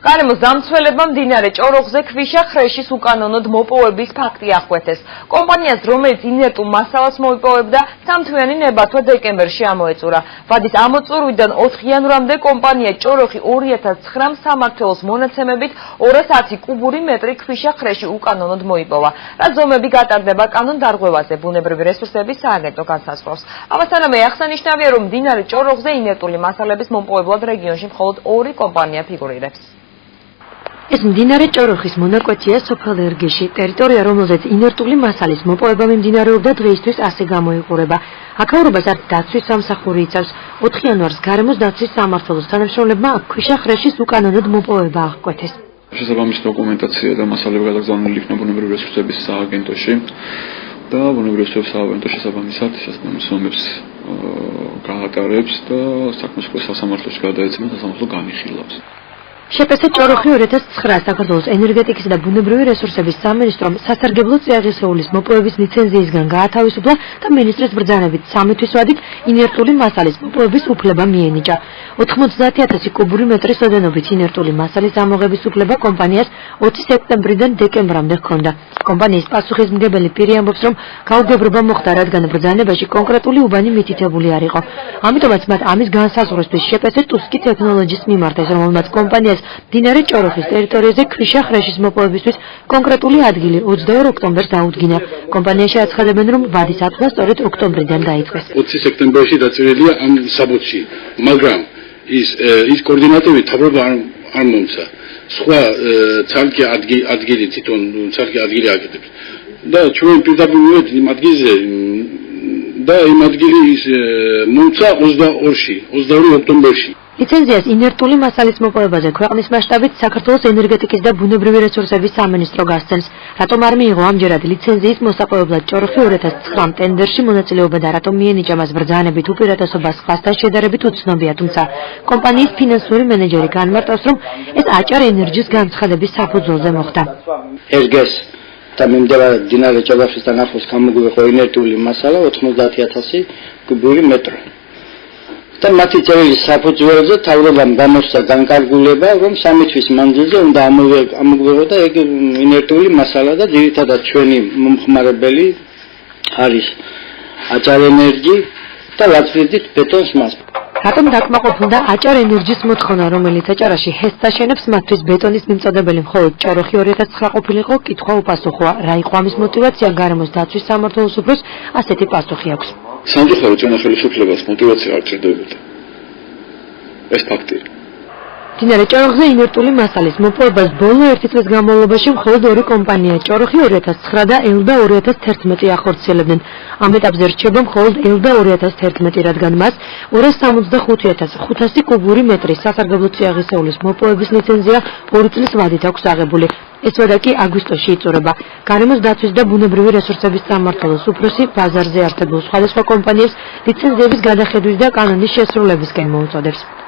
გარემოს დამცველებმა მდინარე ჭოროხზე ქვიშა ხრეშის უკანონოდ მოპოვების ფაქტი აღკვეთეს. კომპანიას, რომელიც ინერტულ მასალას მოიპოვებდა, 3 თვიანი ნებართვა დეკემბერში ამოეწურა. ვადის ამოწურვიდან 4 იანვრამდე კომპანია ჭოროხი 2009 სამმართველოს მონაცემებით 210 კუბური მეტრი ქვიშა ხრეში უკანონოდ მოიპოვა. რა ზომები გატარდება კანონდარღვევაზე ბუნებრივი რესურსების სააგენტო განსაზღვრავს. ამასთანავე აღსანიშნავია, რომ მდინარე ჭოროხზე ინერტული მასალების მომპოვებლად რეგიონში მხოლოდ 2 კომპანია ფიგურირებს. ეს მდინარე ჭოროხის მონაკვეთია სოფელ ერგეში, ტერიტორია, რომელზეც ინერტული მასალის მოპოვება მიმდინარეობდა დღეისთვის ასე გამოიყურება. აქაურობას არც დაცვის სამსახური იცავს. 4 იანვარს გარემოს დაცვის სამმართველოს თანამშრომლებმა ქვიშა ხრეშის უკანონოდ მოპოვება აღკვეთეს. შესაბამისი დოკუმენტაცია და მასალები გადაგზავნილი იქნა ბუნებრივი რესურსების სააგენტოში და ბუნებრივი რესურსების სააგენტო შესაბამისად შესაბამის ზომებს გაატარებს და საქმის სასამართლოში გადაეცემა, სასამართლო განიხილავს. შეპესა ჭოროხი 2009 საქართველოს ენერგეტიკის და ბუნებრივი რესურსების სამინისტრომ სასარგებლო წიაღისეულის მოპოვების ლიცენზიისგან გაათავისუფლა და მინისტრის ბრძანებით 3 თვის ვადით ინერტული მასალის მოპოვების უფლება მიენიჭა. 90,000 კუბური მეტრის ოდენობით ინერტული მასალის ამოღების უფლება კომპანიას 20 სექტემბრიდან დეკემბრამდე ჰქონდა. კომპანიის პასუხისმგებელი პირი ამბობს, რომ გაუგებრობა მოხდა, რადგან ბრძანებაში კონკრეტული უბანი მითითებული არ იყო. ამიტომაც მათ ამის განსაზღვრისთვის შეპესა ტუსკი ტექნოლოჯის მიმართეს, რომელმაც კომპანიას მდინარე ჭოროხის ტერიტორიაზე ქვიშა ხრეშის მოპოვებისთვის კონკრეტული ადგილი 22 ოქტომბერს დაუდგინა. კომპანიაში აცხადებენ, რომ ვადის ათვლა სწორედ ოქტომბრიდან დაიწყეს. 20 სექტემბერში დაწერილია ამ საბუთში, მაგრამ ის კოორდინატები თავრობა არ მომცა. სხვა ცალკე ადგილი თვითონ ცალკე ადგილი აკეთებს. და ჩვენ პირდაპირ მივედით იმ ადგილზე და იმ ადგილი ის მომცა 22 ოქტომბერში. ლიცენზიას ინერტული მასალის მოპოვებაზე ქვეყნის მასშტაბით საქართველოს ენერგეტიკის და ბუნებრივი რესურსების სამინისტრო გასცემს. რატომ არ მიიღო ამჯერად ლიცენზიის მოსაპოვებლად ჭოროხი 2009 ტენდერში მონაწილეობა და რატომ მიენიჭა მას ბრძანებით უპირატესობა სხვასთან შედარებით უცნობია, თუმცა კომპანიის ფინანსური მენეჯერი განმარტავს, რომ ეს აჭარ ენერგიის განცხადების საფუძველზე მოხდა. ერგეს და მიმდებარე მდინარე ჭოროხისთან ახლოს გამოგვიყო ინერტული მასალა 90,000 კუბური მეტრი. და მათი წერილის საფუძველზე თავრობამ გამოსცა განკარგულება, რომ 3 თვის მანძილზე უნდა ამოგვიყო ეგ ინერტული მასალა და ძირითადად ჩვენი მომხმარებელი არის აჭარ ენერგი და ლაწვრიდით ბეტონს მას. რატომ დაკმაყოფილდა აჭარ ენერგიის მოთხოვნა, რომელიც აჭარაში ჰესს აშენებს, მათთვის ბეტონის მიმწოდებელი მხოლოდ ჭოროხი 2009 ყოფილიყო, კითხვა უპასუხოა. რა იყო ამის мотиваცია გარემოს დაცვის სამმართველოს უფროს ასეთი პასუხი აქვს. სამწუხაროდ ჩვენ ხელისუფლებას мотиваცია არ ჭირდებოდა. ეს ფაქტია. მდინარე ჭოროხზე ინერტული მასალის მოპოვებას ბოლო 1 წლის განმავლობაში მხოლოდ 2 კომპანია ჭოროხი 2009 და ელდა 2011 ახორციელებდნენ. ამ ეტაპზე რჩება მხოლოდ ელდა 2011, რადგან მას 265,500 კუბური მეტრის სასარგებლო წიაღისეულის მოპოვების ლიცენზია 2 წლის ვადით აქვს აღებული. ეს ვადა კი აგვისტოში იწურება. გარემოს დაცვის და ბუნებრივი რესურსების სამმართველოს უფროსი ბაზარზე არსებულ სხვადასხვა კომპანიებს ლიცენზიების გადახედვის და კანონის შესრულებისკენ მოუწოდებს.